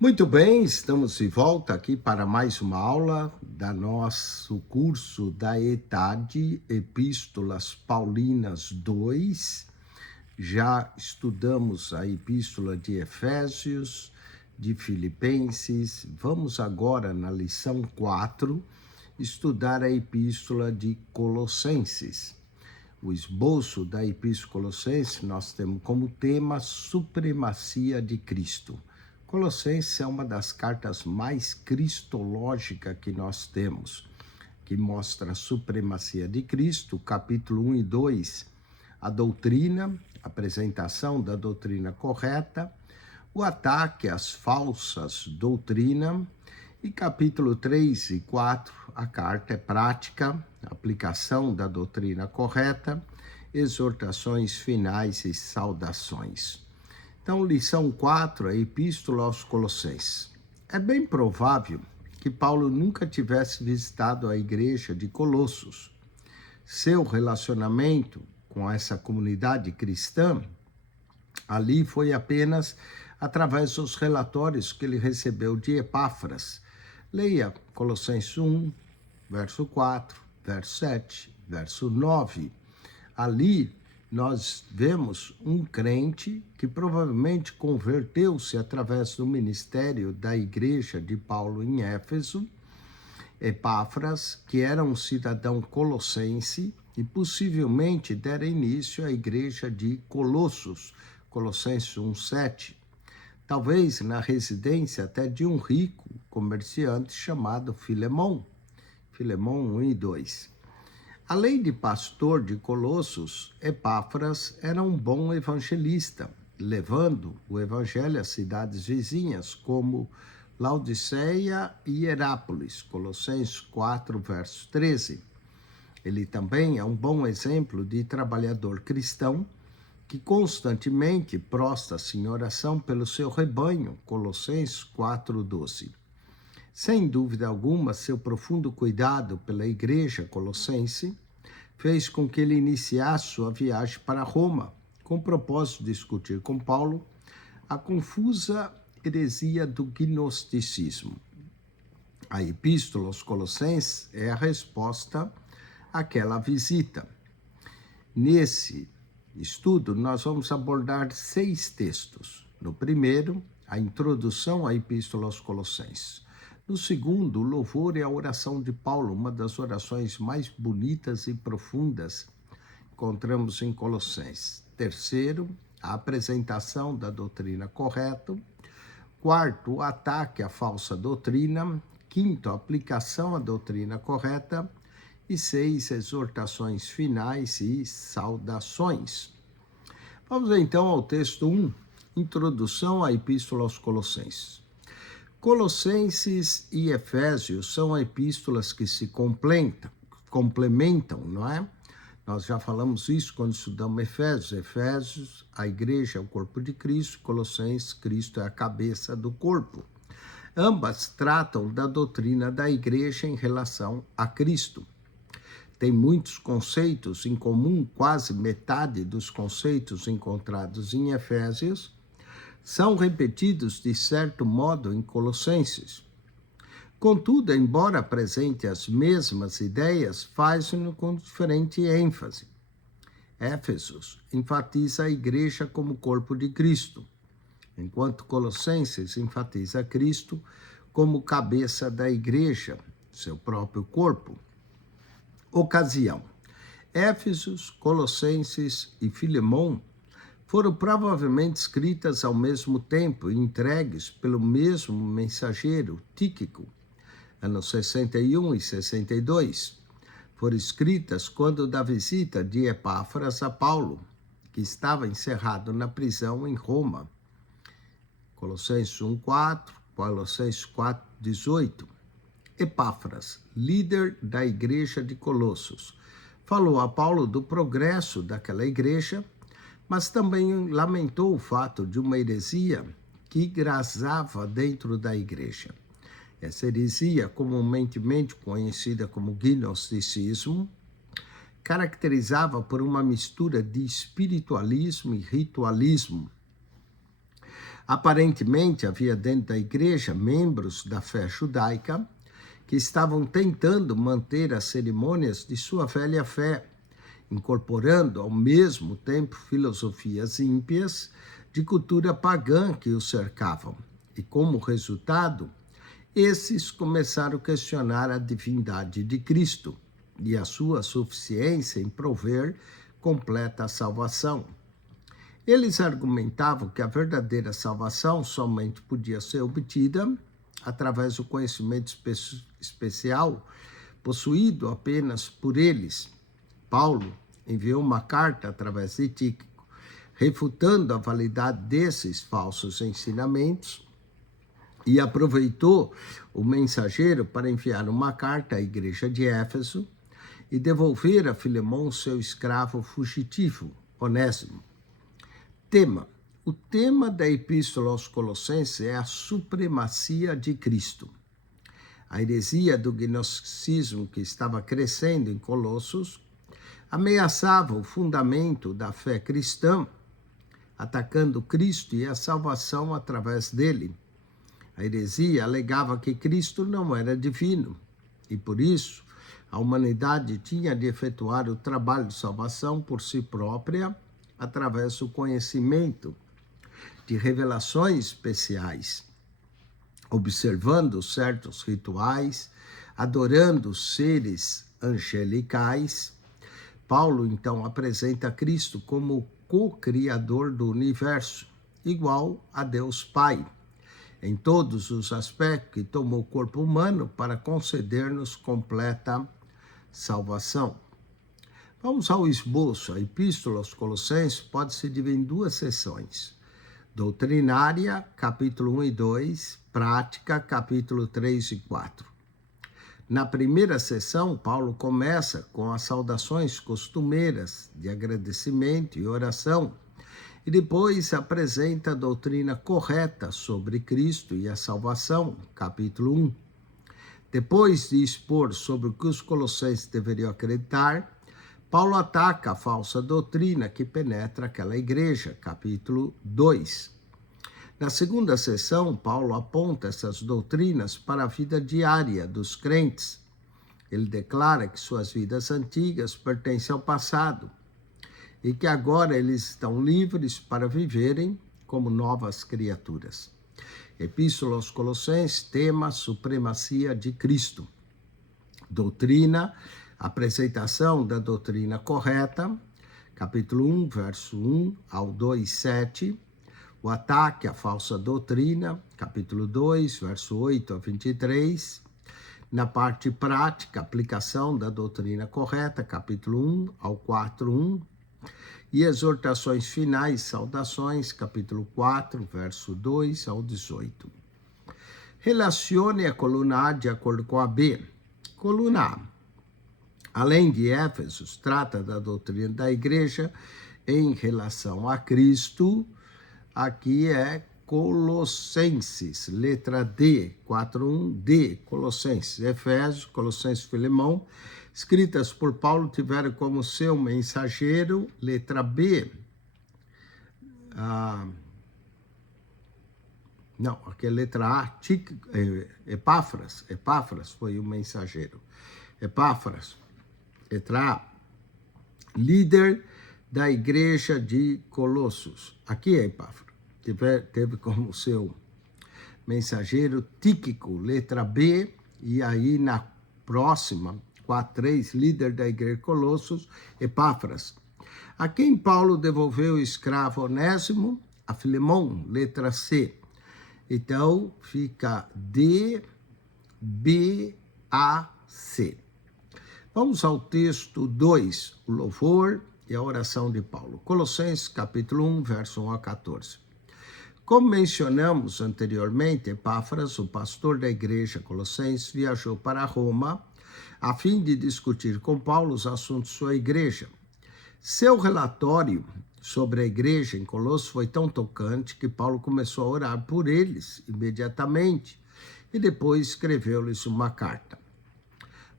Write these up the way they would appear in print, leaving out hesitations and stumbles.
Muito bem, estamos de volta aqui para mais uma aula da nosso curso da ETAD, Epístolas Paulinas 2. Já estudamos a Epístola de Efésios, de Filipenses. Vamos agora, na lição 4, estudar a Epístola de Colossenses. O esboço da Epístola Colossenses nós temos como tema Supremacia de Cristo. Colossenses é uma das cartas mais cristológicas que nós temos, que mostra a supremacia de Cristo, capítulo 1 e 2, a doutrina, a apresentação da doutrina correta, o ataque às falsas doutrinas, e capítulo 3 e 4, a carta é prática, aplicação da doutrina correta, exortações finais e saudações. Então, lição 4, a Epístola aos Colossenses. É bem provável que Paulo nunca tivesse visitado a igreja de Colossos. Seu relacionamento com essa comunidade cristã ali foi apenas através dos relatórios que ele recebeu de Epáfras. Leia Colossenses 1, verso 4, verso 7, verso 9. Ali nós vemos um crente que provavelmente converteu-se através do ministério da igreja de Paulo em Éfeso, Epáfras, que era um cidadão colossense e possivelmente dera início à igreja de Colossos, Colossenses 1:7. Talvez na residência até de um rico comerciante chamado Filemão, Filemão 1 e 2. Além de pastor de Colossos, Epáfras era um bom evangelista, levando o evangelho às cidades vizinhas, como Laodiceia e Herápolis, Colossenses 4, verso 13. Ele também é um bom exemplo de trabalhador cristão que constantemente prostra-se em oração pelo seu rebanho, Colossenses 4:12. Sem dúvida alguma, seu profundo cuidado pela igreja colossense fez com que ele iniciasse sua viagem para Roma, com o propósito de discutir com Paulo a confusa heresia do gnosticismo. A Epístola aos Colossenses é a resposta àquela visita. Nesse estudo, nós vamos abordar 6 textos. No primeiro, a introdução à Epístola aos Colossenses. No segundo, o louvor e a oração de Paulo, uma das orações mais bonitas e profundas que encontramos em Colossenses. Terceiro, a apresentação da doutrina correta. Quarto, o ataque à falsa doutrina. Quinto, a aplicação à doutrina correta. E 6, exortações finais e saudações. Vamos então ao texto 1, introdução à Epístola aos Colossenses. Colossenses e Efésios são epístolas que se complementam, não é? Nós já falamos isso quando estudamos Efésios. Efésios, a igreja é o corpo de Cristo, Colossenses, Cristo é a cabeça do corpo. Ambas tratam da doutrina da igreja em relação a Cristo. Tem muitos conceitos em comum, quase metade dos conceitos encontrados em Efésios são repetidos de certo modo em Colossenses. Contudo, embora apresente as mesmas ideias, faz-no com diferente ênfase. Éfesos enfatiza a igreja como corpo de Cristo, enquanto Colossenses enfatiza Cristo como cabeça da igreja, seu próprio corpo. Ocasião: Éfesos, Colossenses e Filemão foram provavelmente escritas ao mesmo tempo e entregues pelo mesmo mensageiro, Tíquico, anos 61 e 62. Foram escritas quando da visita de Epáfras a Paulo, que estava encerrado na prisão em Roma. Colossenses 1:4, Colossenses 4:18. Epáfras, líder da igreja de Colossos, falou a Paulo do progresso daquela igreja, mas também lamentou o fato de uma heresia que grazava dentro da igreja. Essa heresia, comumente conhecida como gnosticismo, caracterizava por uma mistura de espiritualismo e ritualismo. Aparentemente, havia dentro da igreja membros da fé judaica que estavam tentando manter as cerimônias de sua velha fé, incorporando ao mesmo tempo filosofias ímpias de cultura pagã que os cercavam. E como resultado, esses começaram a questionar a divindade de Cristo e a sua suficiência em prover completa salvação. Eles argumentavam que a verdadeira salvação somente podia ser obtida através do conhecimento especial possuído apenas por eles. Paulo enviou uma carta através de Tíquico, refutando a validade desses falsos ensinamentos, e aproveitou o mensageiro para enviar uma carta à igreja de Éfeso e devolver a Filemão seu escravo fugitivo, Onésimo. Tema. O tema da Epístola aos Colossenses é a supremacia de Cristo. A heresia do gnosticismo que estava crescendo em Colossos ameaçava o fundamento da fé cristã, atacando Cristo e a salvação através dele. A heresia alegava que Cristo não era divino e, por isso, a humanidade tinha de efetuar o trabalho de salvação por si própria através do conhecimento de revelações especiais, observando certos rituais, adorando seres angelicais. Paulo, então, apresenta Cristo como o co-criador do universo, igual a Deus Pai, em todos os aspectos, que tomou o corpo humano para conceder-nos completa salvação. Vamos ao esboço. A Epístola aos Colossenses pode se dividir em duas seções. Doutrinária, capítulo 1 e 2, prática, capítulo 3 e 4. Na primeira seção, Paulo começa com as saudações costumeiras de agradecimento e oração, e depois apresenta a doutrina correta sobre Cristo e a salvação, capítulo 1. Depois de expor sobre o que os colossenses deveriam acreditar, Paulo ataca a falsa doutrina que penetra aquela igreja, capítulo 2. Na segunda sessão, Paulo aponta essas doutrinas para a vida diária dos crentes. Ele declara que suas vidas antigas pertencem ao passado e que agora eles estão livres para viverem como novas criaturas. Epístola aos Colossenses, tema supremacia de Cristo. Doutrina, apresentação da doutrina correta, capítulo 1, verso 1 ao 2, 7. O ataque à falsa doutrina, capítulo 2, verso 8 a 23. Na parte prática, aplicação da doutrina correta, capítulo 1 ao 4, 1. E exortações finais, saudações, capítulo 4, verso 2 ao 18. Relacione a coluna A de acordo com a B. Coluna A. Além de Éfesos, trata da doutrina da igreja em relação a Cristo. Aqui é Colossenses, letra D, 4.1D, Colossenses, Efésios, Colossenses, Filemão, escritas por Paulo, tiveram como seu mensageiro, letra B. Aqui é letra A, Epáfras foi o mensageiro. Epáfras, letra A, líder da igreja de Colossos. Aqui é Epáfras. Teve como seu mensageiro Tíquico, letra B, e aí na próxima, 4.3, líder da igreja de Colossos, Epáfras. A quem Paulo devolveu o escravo Onésimo, a Filemão, letra C. Então, fica D, B, A, C. Vamos ao texto 2, o louvor e a oração de Paulo. Colossenses, capítulo 1, verso 1 a 14. Como mencionamos anteriormente, Epáfras, o pastor da igreja colossense, viajou para Roma a fim de discutir com Paulo os assuntos de sua igreja. Seu relatório sobre a igreja em Colossos foi tão tocante que Paulo começou a orar por eles imediatamente e depois escreveu-lhes uma carta.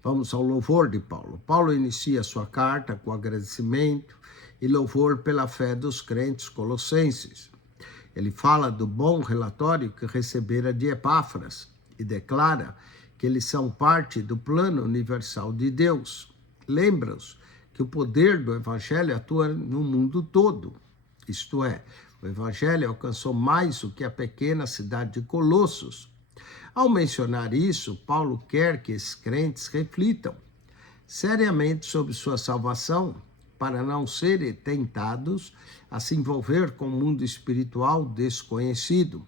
Vamos ao louvor de Paulo. Paulo inicia sua carta com agradecimento e louvor pela fé dos crentes colossenses. Ele fala do bom relatório que recebera de Epáfras e declara que eles são parte do plano universal de Deus. Lembra-os que o poder do Evangelho atua no mundo todo. Isto é, o Evangelho alcançou mais do que a pequena cidade de Colossos. Ao mencionar isso, Paulo quer que esses crentes reflitam seriamente sobre sua salvação, para não serem tentados a se envolver com o mundo espiritual desconhecido.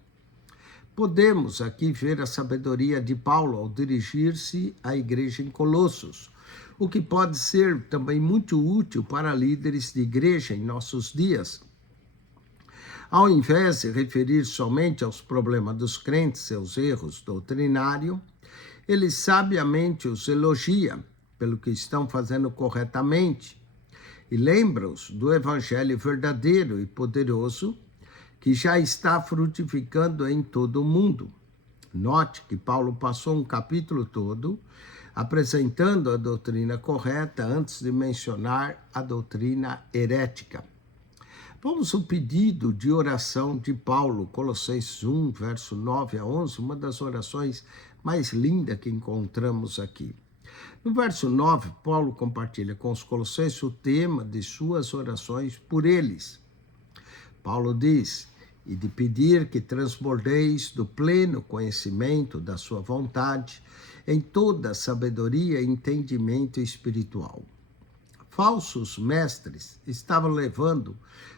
Podemos aqui ver a sabedoria de Paulo ao dirigir-se à igreja em Colossos, o que pode ser também muito útil para líderes de igreja em nossos dias. Ao invés de referir somente aos problemas dos crentes, seus erros doutrinários, ele sabiamente os elogia pelo que estão fazendo corretamente e lembra-os do evangelho verdadeiro e poderoso que já está frutificando em todo o mundo. Note que Paulo passou um capítulo todo apresentando a doutrina correta antes de mencionar a doutrina herética. Vamos ao pedido de oração de Paulo, Colossenses 1, verso 9 a 11, uma das orações mais lindas que encontramos aqui. No verso 9, Paulo compartilha com os colossenses o tema de suas orações por eles. Paulo diz, e de pedir que transbordeis do pleno conhecimento da sua vontade, em toda sabedoria e entendimento espiritual. Falsos mestres estavam levando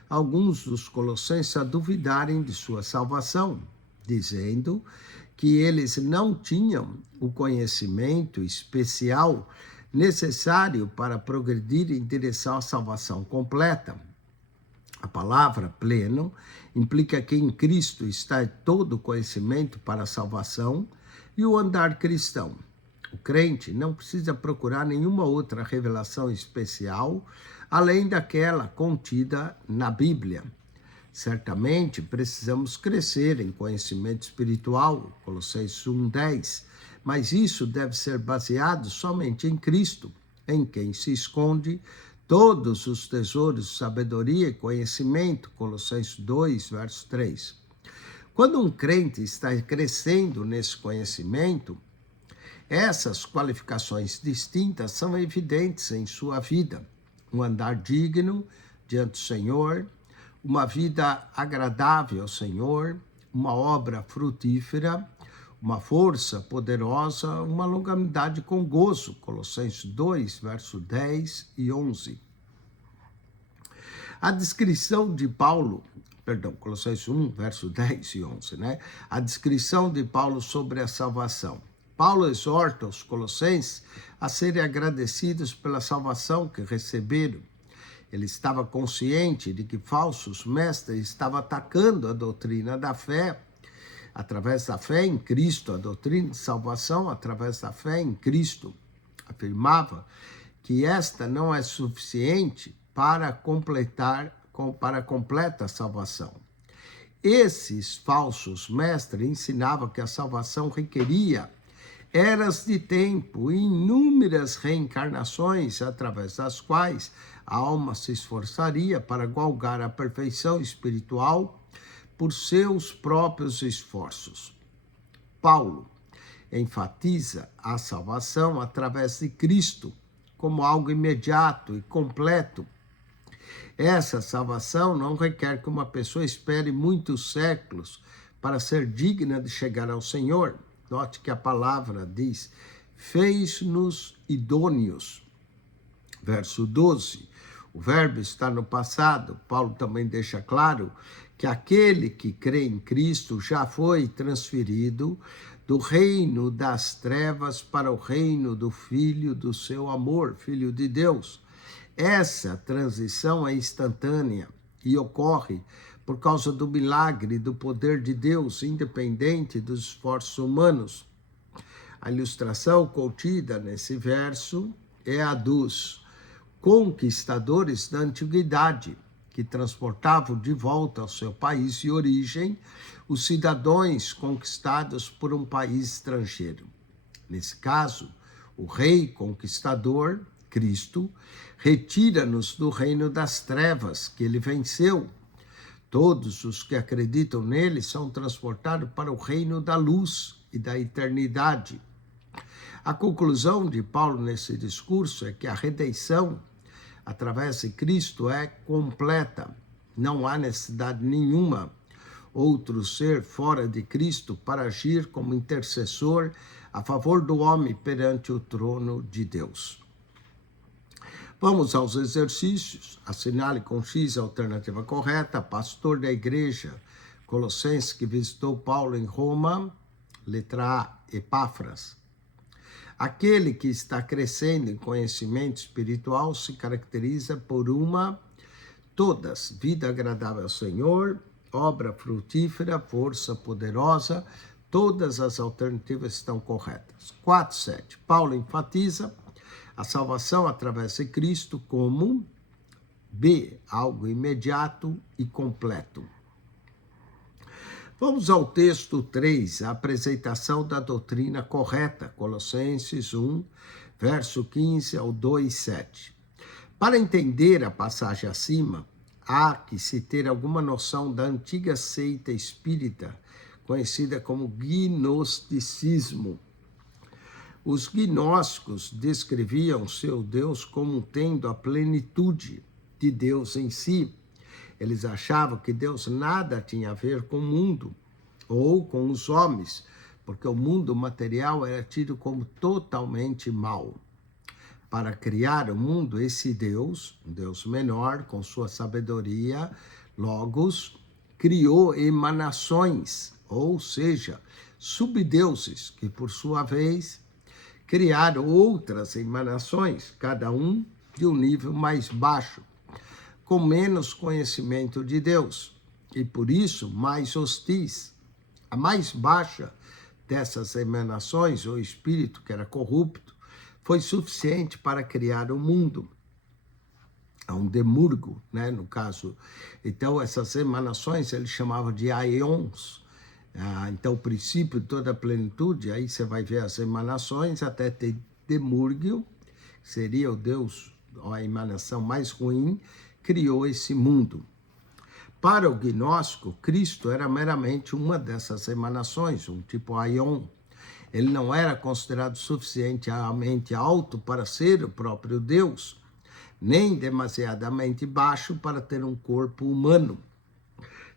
alguns dos colossenses a duvidarem de sua salvação, dizendo que eles não tinham o conhecimento especial necessário para progredir em direção à salvação completa. A palavra pleno implica que em Cristo está todo o conhecimento para a salvação e o andar cristão. O crente não precisa procurar nenhuma outra revelação especial além daquela contida na Bíblia. Certamente precisamos crescer em conhecimento espiritual, Colossenses 1:10, mas isso deve ser baseado somente em Cristo, em quem se esconde todos os tesouros de sabedoria e conhecimento, Colossenses 2, verso 3. Quando um crente está crescendo nesse conhecimento, essas qualificações distintas são evidentes em sua vida. Um andar digno diante do Senhor, uma vida agradável ao Senhor, uma obra frutífera, uma força poderosa, uma longanimidade com gozo. Colossenses 2, verso 10 e 11. A descrição de Paulo, Colossenses 1, verso 10 e 11, né? A descrição de Paulo sobre a salvação. Paulo exorta os colossenses a serem agradecidos pela salvação que receberam. Ele estava consciente de que falsos mestres estavam atacando a doutrina da fé, através da fé em Cristo, a doutrina de salvação através da fé em Cristo. Afirmava que esta não é suficiente para completa salvação. Esses falsos mestres ensinavam que a salvação requeria eras de tempo e inúmeras reencarnações através das quais a alma se esforçaria para galgar a perfeição espiritual por seus próprios esforços. Paulo enfatiza a salvação através de Cristo como algo imediato e completo. Essa salvação não requer que uma pessoa espere muitos séculos para ser digna de chegar ao Senhor. Note que a palavra diz, fez-nos idôneos. Verso 12, o verbo está no passado. Paulo também deixa claro que aquele que crê em Cristo já foi transferido do reino das trevas para o reino do Filho do seu amor, Filho de Deus. Essa transição é instantânea e ocorre por causa do milagre do poder de Deus, independente dos esforços humanos. A ilustração contida nesse verso é a dos conquistadores da antiguidade, que transportavam de volta ao seu país de origem os cidadãos conquistados por um país estrangeiro. Nesse caso, o rei conquistador, Cristo, retira-nos do reino das trevas que ele venceu. Todos os que acreditam nele são transportados para o reino da luz e da eternidade. A conclusão de Paulo nesse discurso é que a redenção através de Cristo é completa. Não há necessidade nenhuma outro ser fora de Cristo para agir como intercessor a favor do homem perante o trono de Deus. Vamos aos exercícios. Assinale com X a alternativa correta. Pastor da igreja Colossenses que visitou Paulo em Roma. Letra A, Epáfras. Aquele que está crescendo em conhecimento espiritual se caracteriza por todas, vida agradável ao Senhor, obra frutífera, força poderosa, todas as alternativas estão corretas. 4.7. Paulo enfatiza a salvação através de Cristo como B, algo imediato e completo. Vamos ao texto 3, a apresentação da doutrina correta, Colossenses 1, verso 15 ao 2:7. Para entender a passagem acima, há que se ter alguma noção da antiga seita espírita, conhecida como gnosticismo. Os gnósticos descreviam seu Deus como tendo a plenitude de Deus em si. Eles achavam que Deus nada tinha a ver com o mundo ou com os homens, porque o mundo material era tido como totalmente mau. Para criar o mundo, esse Deus, um Deus menor, com sua sabedoria, Logos, criou emanações, ou seja, subdeuses, que por sua vez criaram outras emanações, cada um de um nível mais baixo, com menos conhecimento de Deus, e por isso mais hostis. A mais baixa dessas emanações, o espírito que era corrupto, foi suficiente para criar o mundo. É um demurgo, né, no caso. Então, essas emanações ele chamava de aions. Então, o princípio de toda a plenitude, aí você vai ver as emanações até ter demurgo, seria o Deus, a emanação mais ruim, criou esse mundo. Para o gnóstico, Cristo era meramente uma dessas emanações, um tipo aion. Ele não era considerado suficientemente alto para ser o próprio Deus, nem demasiadamente baixo para ter um corpo humano.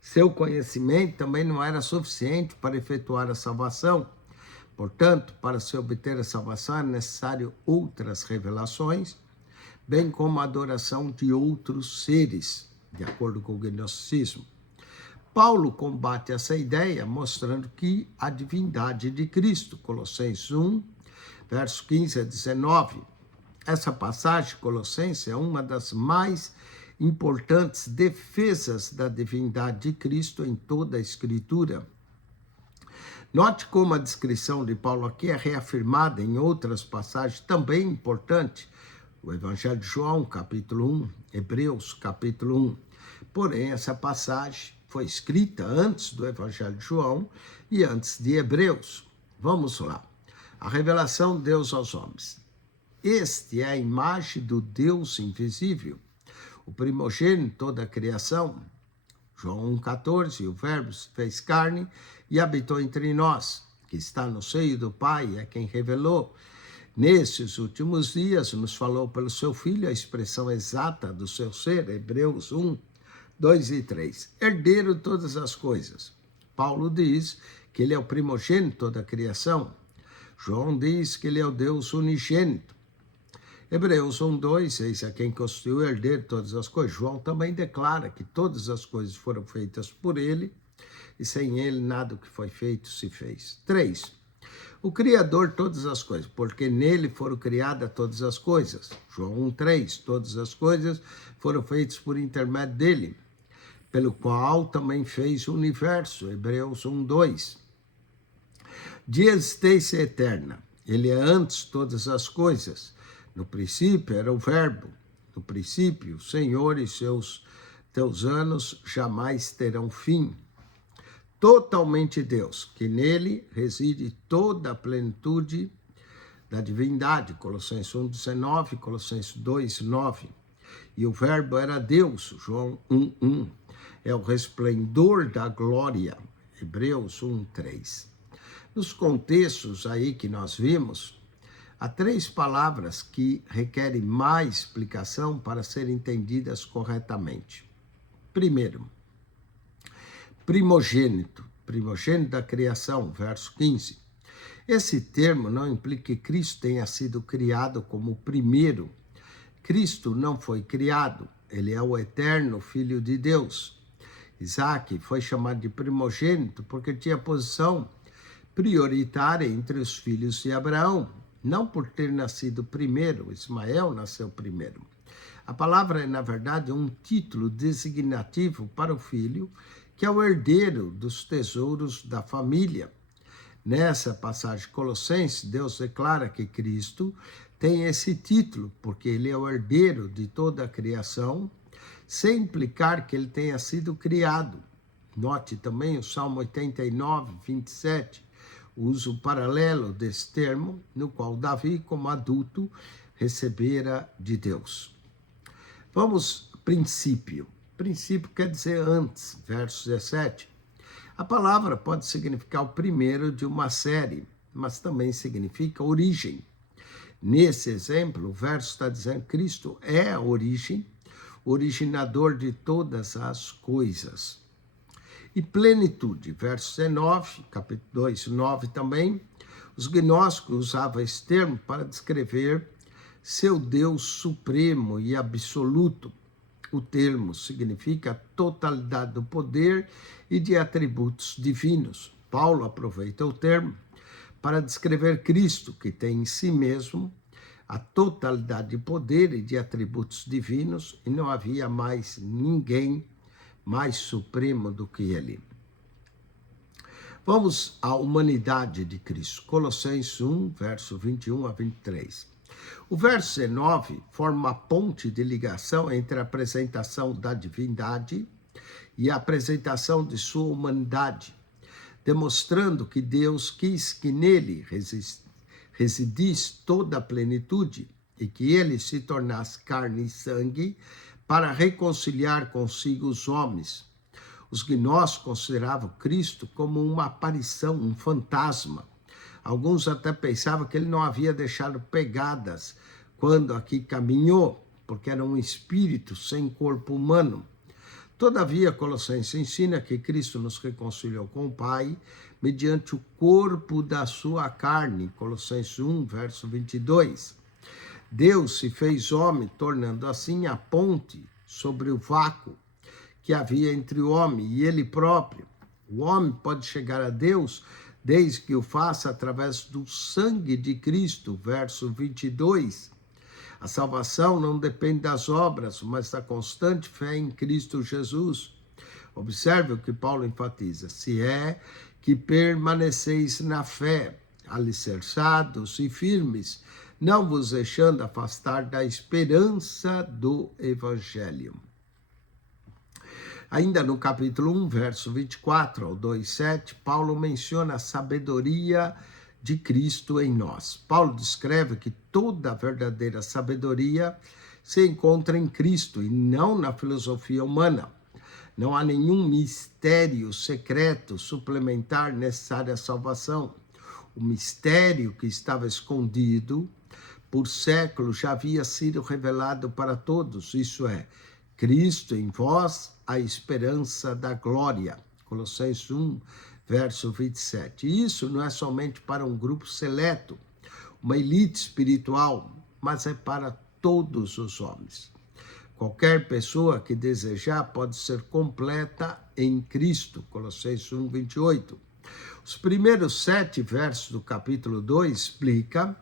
Seu conhecimento também não era suficiente para efetuar a salvação. Portanto, para se obter a salvação é necessário outras revelações, bem como a adoração de outros seres, de acordo com o gnosticismo. Paulo combate essa ideia mostrando que a divindade de Cristo, Colossenses 1, verso 15 a 19. Essa passagem, Colossenses, é uma das mais importantes defesas da divindade de Cristo em toda a Escritura. Note como a descrição de Paulo aqui é reafirmada em outras passagens também importantes. O Evangelho de João, capítulo 1, Hebreus, capítulo 1. Porém, essa passagem foi escrita antes do Evangelho de João e antes de Hebreus. Vamos lá. A revelação de Deus aos homens. Este é a imagem do Deus invisível, o primogênito de toda a criação. João 1,14, o Verbo se fez carne e habitou entre nós, que está no seio do Pai, é quem revelou. Nesses últimos dias nos falou pelo seu Filho a expressão exata do seu ser, Hebreus 1, 2 e 3. Herdeiro de todas as coisas. Paulo diz que ele é o primogênito de toda a criação. João diz que ele é o Deus unigênito. Hebreus 1, 2, eis a quem constituiu o herdeiro de todas as coisas. João também declara que todas as coisas foram feitas por ele e sem ele nada do que foi feito se fez. 3. O Criador de todas as coisas, porque nele foram criadas todas as coisas. João 1, 3, todas as coisas foram feitas por intermédio dele, pelo qual também fez o universo. Hebreus 1, 2. De existência eterna, ele é antes de todas as coisas. No princípio era o Verbo. No princípio, o Senhor e teus anos jamais terão fim. Totalmente Deus, que nele reside toda a plenitude da divindade. Colossenses 1, 19, Colossenses 2, 9. E o Verbo era Deus, João 1, 1. é o resplendor da glória, Hebreus 1:3. Nos contextos aí que nós vimos, há 3 palavras que requerem mais explicação para serem entendidas corretamente. Primeiro, primogênito da criação, verso 15. Esse termo não implica que Cristo tenha sido criado como o primeiro. Cristo não foi criado, ele é o eterno Filho de Deus. Isaac foi chamado de primogênito porque tinha posição prioritária entre os filhos de Abraão, não por ter nascido primeiro. Ismael nasceu primeiro. A palavra é, na verdade, um título designativo para o filho, que é o herdeiro dos tesouros da família. Nessa passagem de Colossenses, Deus declara que Cristo tem esse título, porque ele é o herdeiro de toda a criação, sem implicar que ele tenha sido criado. Note também o Salmo 89, 27, usa o paralelo desse termo, no qual Davi, como adulto, recebera de Deus. Vamos, princípio. Princípio quer dizer antes, verso 17. A palavra pode significar o primeiro de uma série, mas também significa origem. Nesse exemplo, o verso está dizendo que Cristo é a origem, originador de todas as coisas. E plenitude, verso 19, capítulo 2, 9 também, os gnósticos usavam esse termo para descrever seu Deus supremo e absoluto. O termo significa a totalidade do poder e de atributos divinos. Paulo aproveita o termo para descrever Cristo, que tem em si mesmo a totalidade de poder e de atributos divinos, e não havia mais ninguém mais supremo do que ele. Vamos à humanidade de Cristo. Colossenses 1, verso 21 a 23. O verso 19 forma uma ponte de ligação entre a apresentação da divindade e a apresentação de sua humanidade, demonstrando que Deus quis que nele residisse toda a plenitude e que ele se tornasse carne e sangue para reconciliar consigo os homens. Os gnósticos consideravam Cristo como uma aparição, um fantasma. Alguns até pensavam que ele não havia deixado pegadas quando aqui caminhou, porque era um espírito sem corpo humano. Todavia, Colossenses ensina que Cristo nos reconciliou com o Pai mediante o corpo da sua carne, Colossenses 1, verso 22. Deus se fez homem, tornando assim a ponte sobre o vácuo que havia entre o homem e ele próprio. O homem pode chegar a Deus desde que o faça através do sangue de Cristo, verso 22. A salvação não depende das obras, mas da constante fé em Cristo Jesus. Observe o que Paulo enfatiza: se é que permaneceis na fé, alicerçados e firmes, não vos deixando afastar da esperança do Evangelho. Ainda no capítulo 1, verso 24 ao 2:7, Paulo menciona a sabedoria de Cristo em nós. Paulo descreve que toda a verdadeira sabedoria se encontra em Cristo e não na filosofia humana. Não há nenhum mistério secreto suplementar necessário à salvação. O mistério que estava escondido por séculos já havia sido revelado para todos, isso é, Cristo em vós, a esperança da glória. Colossenses 1, verso 27. E isso não é somente para um grupo seleto, uma elite espiritual, mas é para todos os homens. Qualquer pessoa que desejar pode ser completa em Cristo. Colossenses 1, 28. Os primeiros 7 versos do capítulo 2 explicam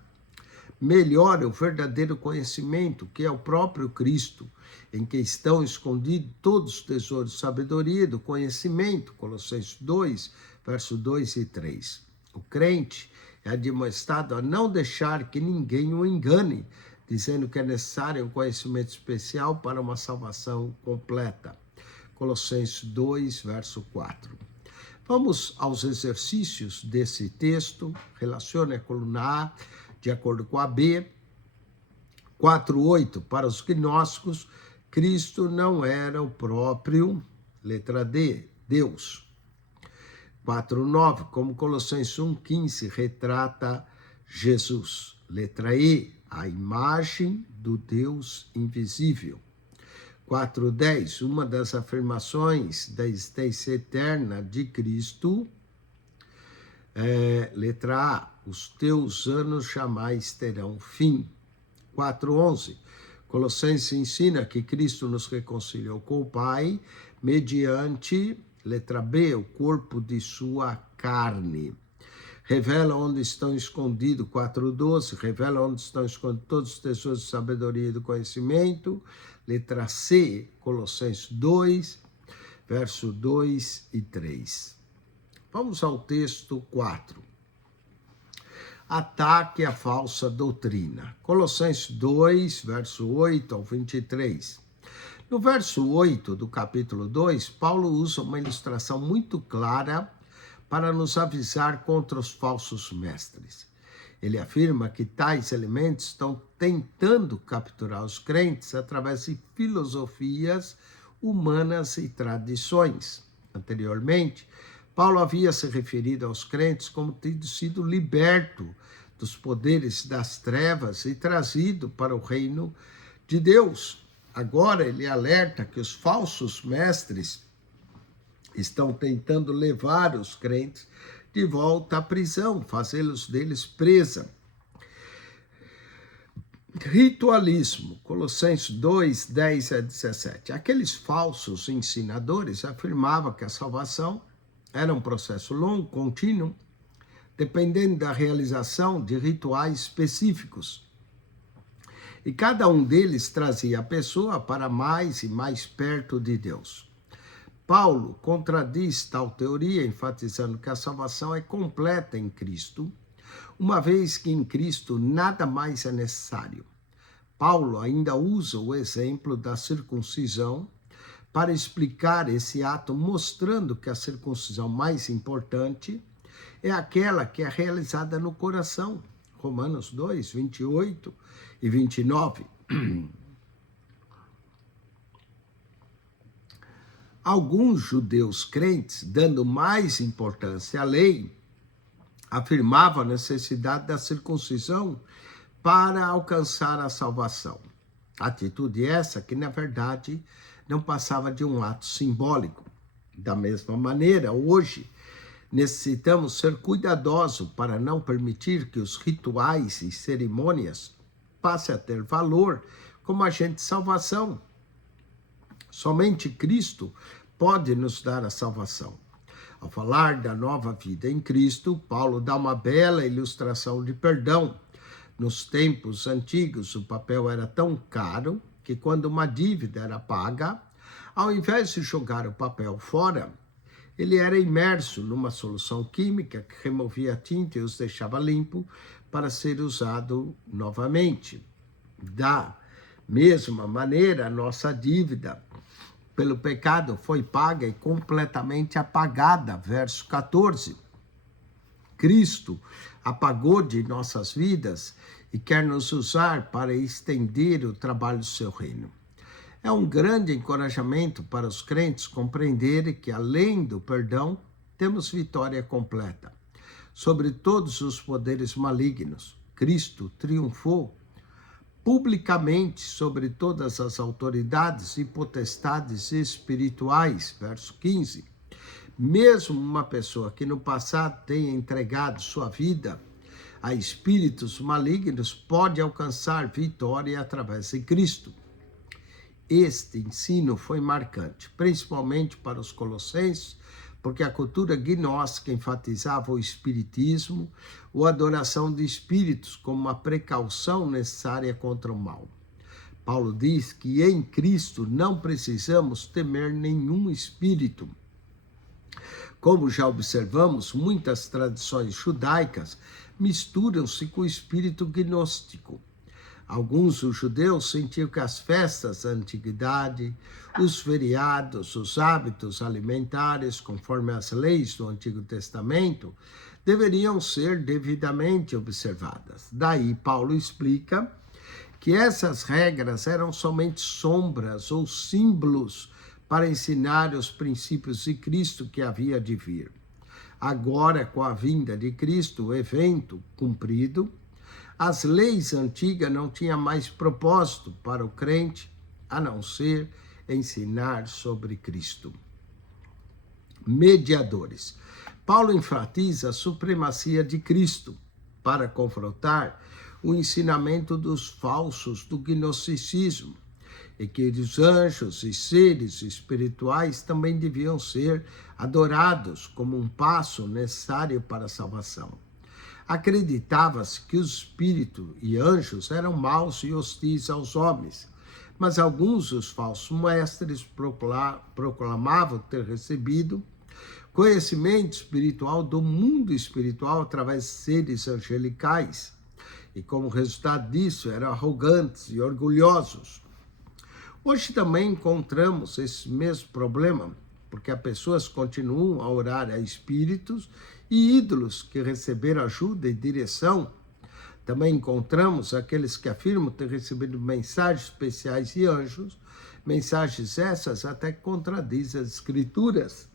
melhor o verdadeiro conhecimento, que é o próprio Cristo, em que estão escondidos todos os tesouros de sabedoria e do conhecimento. Colossenses 2, verso 2 e 3. O crente é admoestado a não deixar que ninguém o engane, dizendo que é necessário um conhecimento especial para uma salvação completa. Colossenses 2, verso 4. Vamos aos exercícios desse texto. Relacione a coluna A de acordo com a B. 4:8. Para os gnósticos, Cristo não era o próprio letra D, Deus. 4:9, como Colossenses 1:15 retrata Jesus. Letra E, a imagem do Deus invisível. 4:10, uma das afirmações da existência eterna de Cristo. Letra A, os teus anos jamais terão fim. 4:11, Colossenses ensina que Cristo nos reconciliou com o Pai mediante, letra B, o corpo de sua carne. Revela onde estão escondidos, 4:12, revela onde estão escondidos todos os tesouros de sabedoria e do conhecimento. Letra C, Colossenses 2, verso 2 e 3. Vamos ao texto 4. Ataque à falsa doutrina. Colossenses 2, verso 8 ao 23. No verso 8 do capítulo 2, Paulo usa uma ilustração muito clara para nos avisar contra os falsos mestres. Ele afirma que tais elementos estão tentando capturar os crentes através de filosofias humanas e tradições. Anteriormente, Paulo havia se referido aos crentes como tendo sido liberto dos poderes das trevas e trazido para o reino de Deus. Agora ele alerta que os falsos mestres estão tentando levar os crentes de volta à prisão, fazê-los deles presa. Ritualismo, Colossenses 2, 10 a 17. Aqueles falsos ensinadores afirmavam que a salvação era um processo longo, contínuo, dependendo da realização de rituais específicos. E cada um deles trazia a pessoa para mais e mais perto de Deus. Paulo contradiz tal teoria, enfatizando que a salvação é completa em Cristo, uma vez que em Cristo nada mais é necessário. Paulo ainda usa o exemplo da circuncisão para explicar esse ato, mostrando que a circuncisão mais importante é aquela que é realizada no coração. Romanos 2, 28 e 29. Alguns judeus crentes, dando mais importância à lei, afirmavam a necessidade da circuncisão para alcançar a salvação. Atitude essa que, na verdade, não passava de um ato simbólico. Da mesma maneira, hoje, necessitamos ser cuidadosos para não permitir que os rituais e cerimônias passem a ter valor como agente de salvação. Somente Cristo pode nos dar a salvação. Ao falar da nova vida em Cristo, Paulo dá uma bela ilustração de perdão. Nos tempos antigos, o papel era tão caro que quando uma dívida era paga, ao invés de jogar o papel fora, ele era imerso numa solução química que removia a tinta e os deixava limpo para ser usado novamente. Da mesma maneira, a nossa dívida pelo pecado foi paga e completamente apagada. Verso 14. Cristo apagou de nossas vidas e quer nos usar para estender o trabalho do seu reino. É um grande encorajamento para os crentes compreenderem que, além do perdão, temos vitória completa sobre todos os poderes malignos. Cristo triunfou publicamente sobre todas as autoridades e potestades espirituais. Verso 15. Mesmo uma pessoa que no passado tenha entregado sua vida a espíritos malignos pode alcançar vitória através de Cristo. Este ensino foi marcante, principalmente para os colossenses, porque a cultura gnóstica enfatizava o espiritismo ou a adoração de espíritos como uma precaução necessária contra o mal. Paulo diz que em Cristo não precisamos temer nenhum espírito. Como já observamos, muitas tradições judaicas misturam-se com o espírito gnóstico. Alguns dos judeus sentiam que as festas da antiguidade, os feriados, os hábitos alimentares, conforme as leis do Antigo Testamento, deveriam ser devidamente observadas. Daí, Paulo explica que essas regras eram somente sombras ou símbolos para ensinar os princípios de Cristo que havia de vir. Agora, com a vinda de Cristo, o evento cumprido, as leis antigas não tinham mais propósito para o crente, a não ser ensinar sobre Cristo. Mediadores. Paulo enfatiza a supremacia de Cristo para confrontar o ensinamento dos falsos do gnosticismo, e que os anjos e seres espirituais também deviam ser adorados como um passo necessário para a salvação. Acreditava-se que os espíritos e anjos eram maus e hostis aos homens, mas alguns dos falsos mestres proclamavam ter recebido conhecimento espiritual do mundo espiritual através de seres angelicais, e como resultado disso eram arrogantes e orgulhosos. Hoje também encontramos esse mesmo problema, porque as pessoas continuam a orar a espíritos e ídolos que receberam ajuda e direção. Também encontramos aqueles que afirmam ter recebido mensagens especiais de anjos, mensagens essas até que contradizem as escrituras.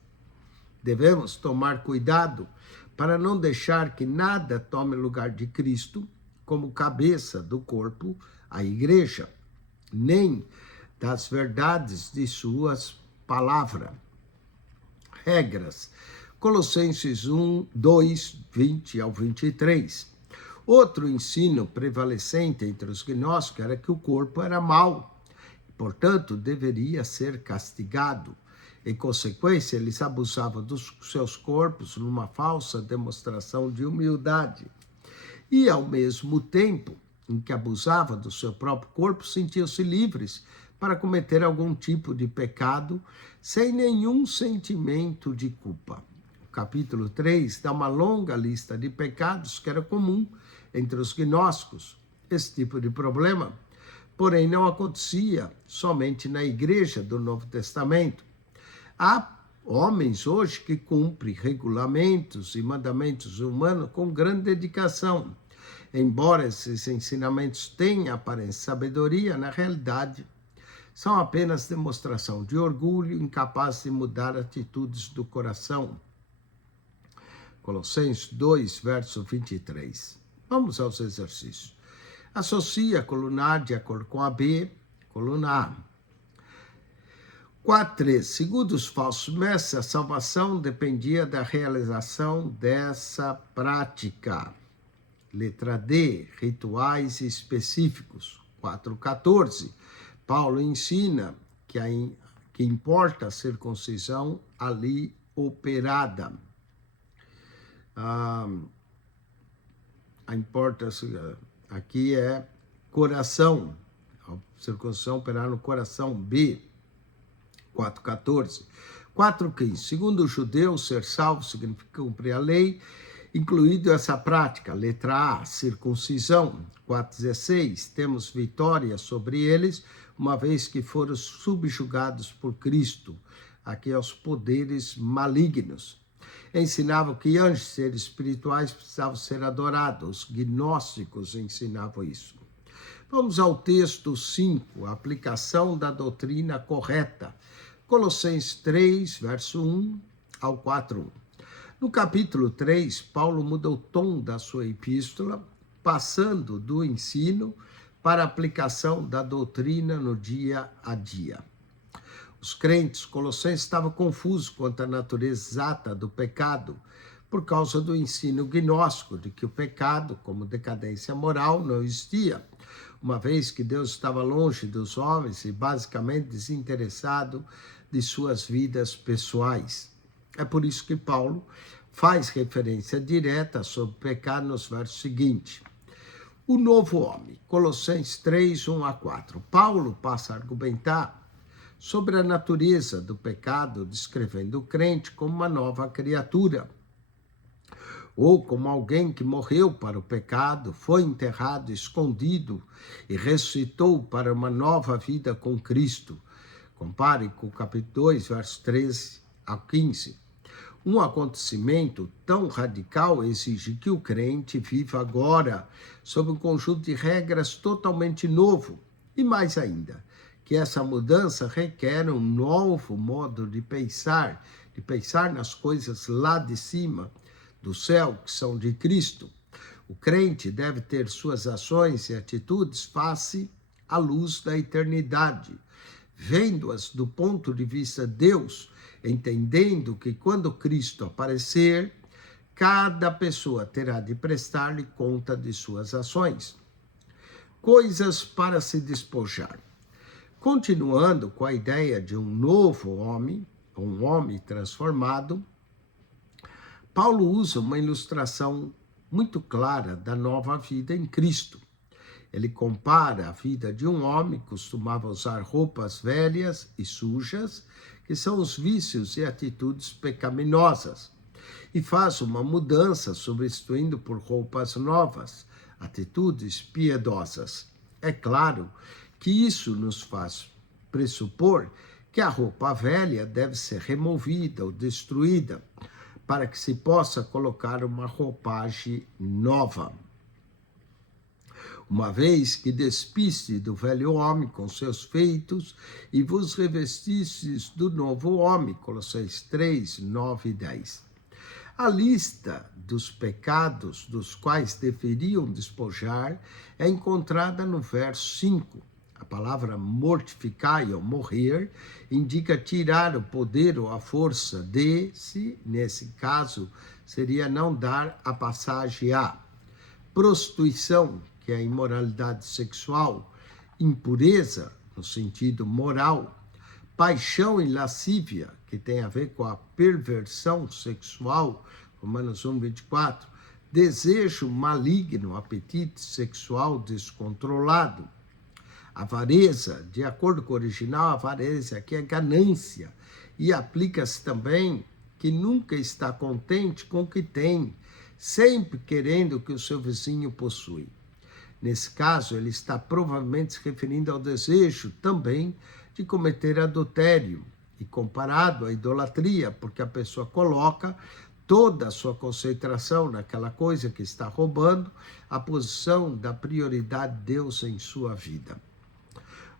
Devemos tomar cuidado para não deixar que nada tome lugar de Cristo como cabeça do corpo, a igreja, nem das verdades de suas palavras. Regras. Colossenses 1, 2, 20 ao 23. Outro ensino prevalecente entre os gnósticos era que o corpo era mau, e, portanto, deveria ser castigado. Em consequência, eles abusavam dos seus corpos numa falsa demonstração de humildade. E, ao mesmo tempo em que abusavam do seu próprio corpo, sentiam-se livres para cometer algum tipo de pecado sem nenhum sentimento de culpa. O capítulo 3 dá uma longa lista de pecados que era comum entre os gnósticos. Esse tipo de problema, porém, não acontecia somente na igreja do Novo Testamento. Há homens hoje que cumprem regulamentos e mandamentos humanos com grande dedicação. Embora esses ensinamentos tenham aparência de sabedoria, na realidade, são apenas demonstração de orgulho, incapaz de mudar atitudes do coração. Colossenses 2, verso 23. Vamos aos exercícios. Associe a coluna A de acordo com a B, coluna A. 4.3. Segundo os falsos mestres, a salvação dependia da realização dessa prática. Letra D, rituais específicos. 4.14. Paulo ensina que importa a circuncisão ali operada. A importância aqui é coração. A circuncisão operada no coração. B. 4.14. 4.15. Segundo os judeus, ser salvo significa cumprir a lei, incluído essa prática. Letra A, circuncisão. 4.16. Temos vitória sobre eles, uma vez que foram subjugados por Cristo, aqui aos poderes malignos. Ensinavam que anjos, seres espirituais, precisavam ser adorados. Os gnósticos ensinavam isso. Vamos ao texto 5, a aplicação da doutrina correta. Colossenses 3, verso 1 ao 4.1. No capítulo 3, Paulo muda o tom da sua epístola, passando do ensino para a aplicação da doutrina no dia a dia. Os crentes colossenses estavam confusos quanto à natureza exata do pecado, por causa do ensino gnóstico de que o pecado, como decadência moral, não existia, uma vez que Deus estava longe dos homens e basicamente desinteressado de suas vidas pessoais. É por isso que Paulo faz referência direta sobre o pecado nos versos seguintes. O novo homem, Colossenses 3, 1 a 4. Paulo passa a argumentar sobre a natureza do pecado, descrevendo o crente como uma nova criatura, ou como alguém que morreu para o pecado, foi enterrado, escondido e ressuscitou para uma nova vida com Cristo. Compare com o capítulo 2, versos 13 a 15. Um acontecimento tão radical exige que o crente viva agora sob um conjunto de regras totalmente novo, e mais ainda, que essa mudança requer um novo modo de pensar nas coisas lá de cima, do céu, que são de Cristo. O crente deve ter suas ações e atitudes face à luz da eternidade, vendo-as do ponto de vista de Deus, entendendo que quando Cristo aparecer, cada pessoa terá de prestar-lhe conta de suas ações. Coisas para se despojar. Continuando com a ideia de um novo homem, um homem transformado, Paulo usa uma ilustração muito clara da nova vida em Cristo. Ele compara a vida de um homem que costumava usar roupas velhas e sujas, que são os vícios e atitudes pecaminosas, e faz uma mudança substituindo por roupas novas, atitudes piedosas. É claro que isso nos faz pressupor que a roupa velha deve ser removida ou destruída, para que se possa colocar uma roupagem nova. Uma vez que despiste do velho homem com seus feitos e vos revestistes do novo homem, Colossenses 3, 9 e 10. A lista dos pecados dos quais deveriam despojar é encontrada no verso 5. A palavra mortificai ou morrer indica tirar o poder ou a força de-se, nesse caso seria não dar a passagem a prostituição, que é a imoralidade sexual, impureza, no sentido moral, paixão e lascívia, que tem a ver com a perversão sexual, Romanos 1, 24, desejo maligno, apetite sexual descontrolado, avareza, de acordo com o original, avareza aqui é ganância, e aplica-se também que nunca está contente com o que tem, sempre querendo que o seu vizinho possui. Nesse caso, ele está provavelmente se referindo ao desejo também de cometer adultério, e comparado à idolatria, porque a pessoa coloca toda a sua concentração naquela coisa que está roubando, a posição da prioridade de Deus em sua vida.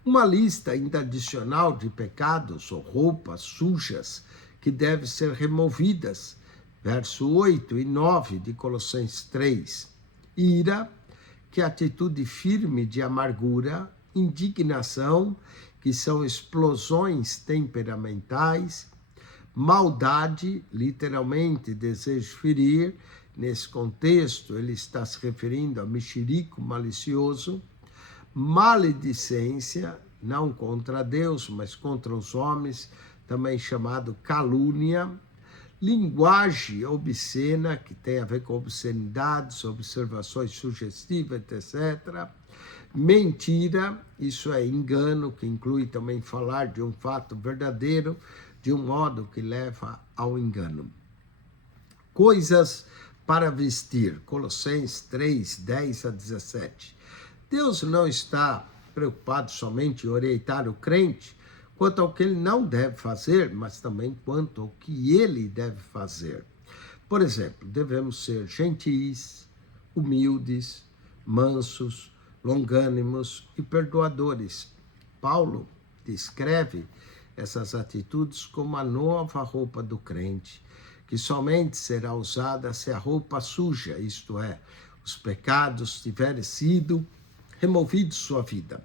Uma lista ainda adicional de pecados ou roupas sujas que devem ser removidas, verso 8 e 9 de Colossenses 3. Ira, que é atitude firme de amargura, indignação, que são explosões temperamentais, maldade, literalmente desejo ferir, nesse contexto ele está se referindo a mexerico malicioso, maledicência, não contra Deus, mas contra os homens, também chamado calúnia, linguagem obscena, que tem a ver com obscenidades, observações sugestivas, etc. Mentira, isso é engano, que inclui também falar de um fato verdadeiro, de um modo que leva ao engano. Coisas para vestir, Colossenses 3, 10 a 17. Deus não está preocupado somente em orientar o crente quanto ao que ele não deve fazer, mas também quanto ao que ele deve fazer. Por exemplo, devemos ser gentis, humildes, mansos, longânimos e perdoadores. Paulo descreve essas atitudes como a nova roupa do crente, que somente será usada se a roupa suja, isto é, os pecados, tiverem sido removidos de sua vida.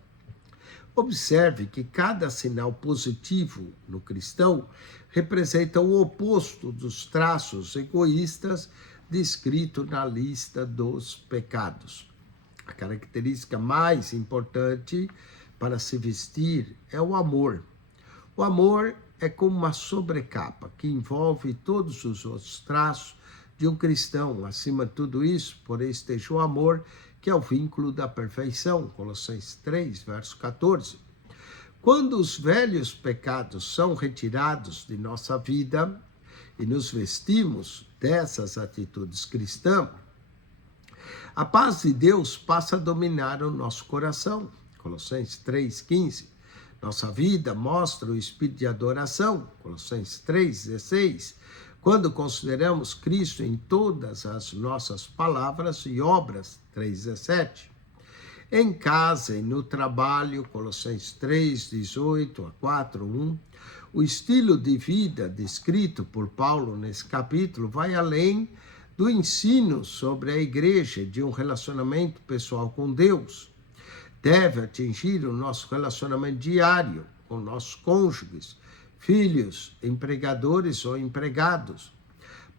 Observe que cada sinal positivo no cristão representa o oposto dos traços egoístas descritos na lista dos pecados. A característica mais importante para se vestir é o amor. O amor é como uma sobrecapa que envolve todos os outros traços de um cristão. Acima de tudo isso, porém, esteja o amor, que é o vínculo da perfeição, Colossenses 3, verso 14. Quando os velhos pecados são retirados de nossa vida e nos vestimos dessas atitudes cristãs, a paz de Deus passa a dominar o nosso coração, Colossenses 3, 15. Nossa vida mostra o espírito de adoração, Colossenses 3, 16. Quando consideramos Cristo em todas as nossas palavras e obras, 3:17. em casa e no trabalho, Colossenses 3, 18 a 4, 1. O estilo de vida descrito por Paulo nesse capítulo vai além do ensino sobre a igreja, de um relacionamento pessoal com Deus. Deve atingir o nosso relacionamento diário com nossos cônjuges, filhos, empregadores ou empregados.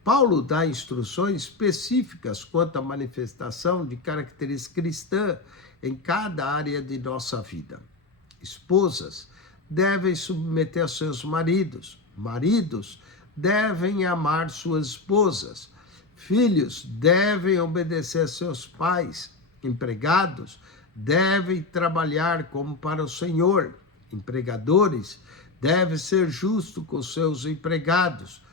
Paulo dá instruções específicas quanto à manifestação de características cristãs em cada área de nossa vida. Esposas devem submeter a seus maridos. Maridos devem amar suas esposas. Filhos devem obedecer a seus pais. Empregados devem trabalhar como para o Senhor. Empregadores devem ser justos com seus empregados.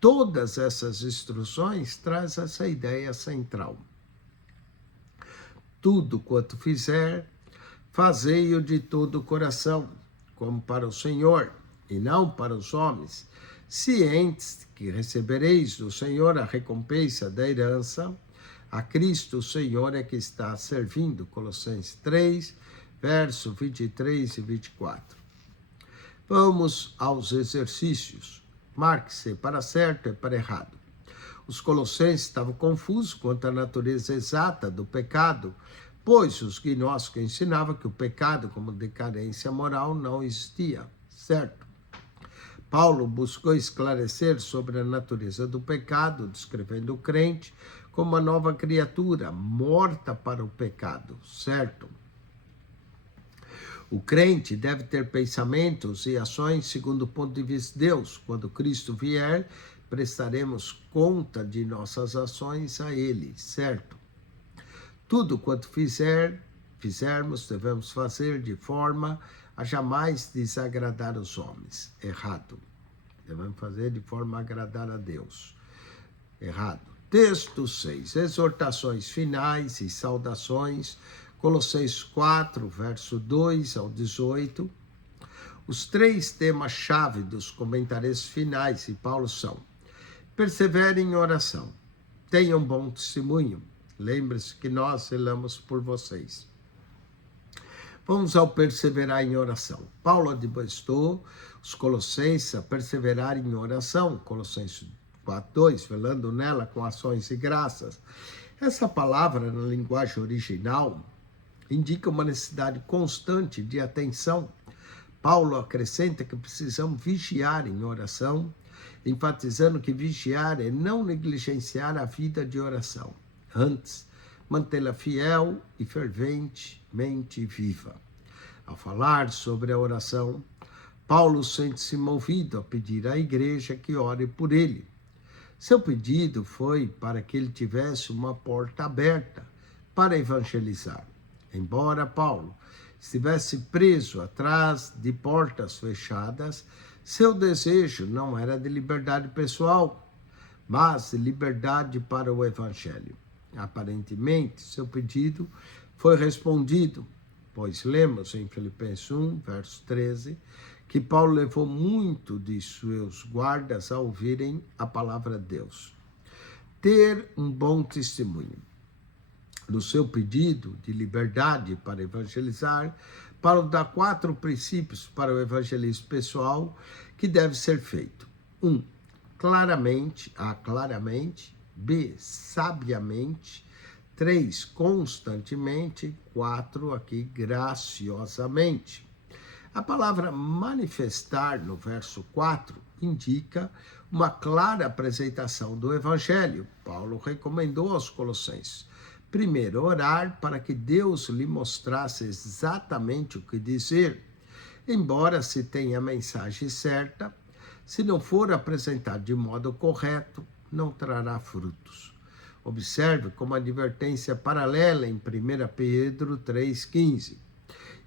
Todas essas instruções trazem essa ideia central. Tudo quanto fizer, fazei-o de todo o coração, como para o Senhor, e não para os homens, cientes que recebereis do Senhor a recompensa da herança. A Cristo o Senhor é que está servindo. Colossenses 3, verso 23 e 24. Vamos aos exercícios. Marque-se para certo e para errado. Os colossenses estavam confusos quanto à natureza exata do pecado, pois os gnósticos ensinavam que o pecado, como decadência moral, não existia, certo? Paulo buscou esclarecer sobre a natureza do pecado, descrevendo o crente como uma nova criatura, morta para o pecado, certo? O crente deve ter pensamentos e ações segundo o ponto de vista de Deus. Quando Cristo vier, prestaremos conta de nossas ações a Ele, certo? Tudo quanto fizermos, devemos fazer de forma a jamais desagradar os homens. Errado. Devemos fazer de forma a agradar a Deus. Errado. Texto 6. Exortações finais e saudações. Colossenses 4, verso 2 ao 18. Os três temas-chave dos comentários finais de Paulo são: perseverem em oração, tenham bom testemunho, lembre-se que nós zelamos por vocês. Vamos ao perseverar em oração. Paulo admoestou os colossenses a perseverarem em oração, Colossenses 4, 2, velando nela com ações e graças. Essa palavra, na linguagem original, indica uma necessidade constante de atenção. Paulo acrescenta que precisamos vigiar em oração, enfatizando que vigiar é não negligenciar a vida de oração. Antes, mantê-la fiel e ferventemente viva. Ao falar sobre a oração, Paulo sente-se movido a pedir à igreja que ore por ele. Seu pedido foi para que ele tivesse uma porta aberta para evangelizar. Embora Paulo estivesse preso atrás de portas fechadas, seu desejo não era de liberdade pessoal, mas de liberdade para o evangelho. Aparentemente, seu pedido foi respondido, pois lemos em Filipenses 1, verso 13, que Paulo levou muito de seus guardas a ouvirem a palavra de Deus. Ter um bom testemunho. No seu pedido de liberdade para evangelizar, Paulo dá 4 princípios para o evangelismo pessoal que deve ser feito. 1. Claramente. B. Sabiamente. 3. Constantemente. 4. Aqui, graciosamente. A palavra manifestar, no verso 4, indica uma clara apresentação do evangelho. Paulo recomendou aos colossenses: primeiro, orar para que Deus lhe mostrasse exatamente o que dizer. Embora se tenha a mensagem certa, se não for apresentado de modo correto, não trará frutos. Observe como advertência paralela em 1 Pedro 3,15.